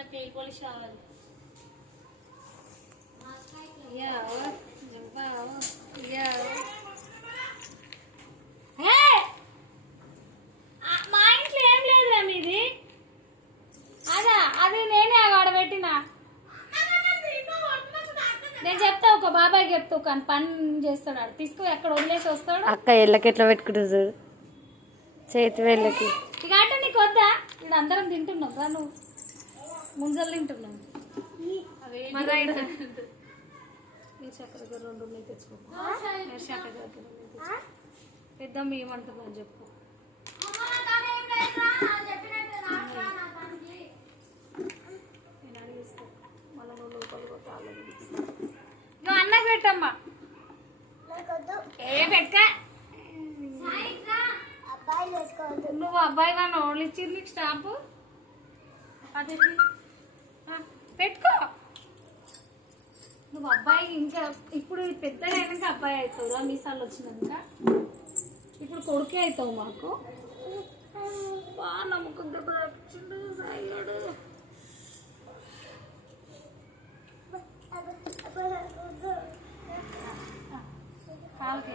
నాకు nail polish కావాలి. మా ఇంట్లో ఏం లేదురా మీది. అదా అది నేనే వాడబెట్టిన. నేను చెప్తా, ఒక బాబాయ్ చెప్తా, ఒక పని చేస్తాడు, తీసుకు ఎక్కడ వదిలేసి వస్తాడు. అక్క ఎళ్ళకి ఎట్లా పెట్టుకుంటుంది చూడు, చేతి వేళ్ళకి. ఇక అంటే నీకు వద్దా? ఇక్కడ అందరం తింటున్నాం రా, నువ్వు ముంజలు తింటున్నావు. రెండు ఉన్నాయి తెచ్చుకో. పెద్ద ఏమంటున్నా చెప్పు. నేను అడిగిస్తా మళ్ళీ నువ్వు లోపల నువ్వు అన్నకు పెట్టమ్మా. ఏ పెట్ట నువ్వు అబ్బాయి కానీ ఓళ్ళు ఇచ్చింది నీకు స్టాంపు. అది పెట్టుకో. నువ్వు అబ్బాయి ఇంకా ఇప్పుడు పెద్దగా అయినాక అబ్బాయి అవుతావురా, మీసాలు వచ్చినాక. ఇప్పుడు కొడుకే అవుతావు మాకు. బాగా నమ్మకం దెబ్బ తాకిండు సాయిగాడు. కాలుకే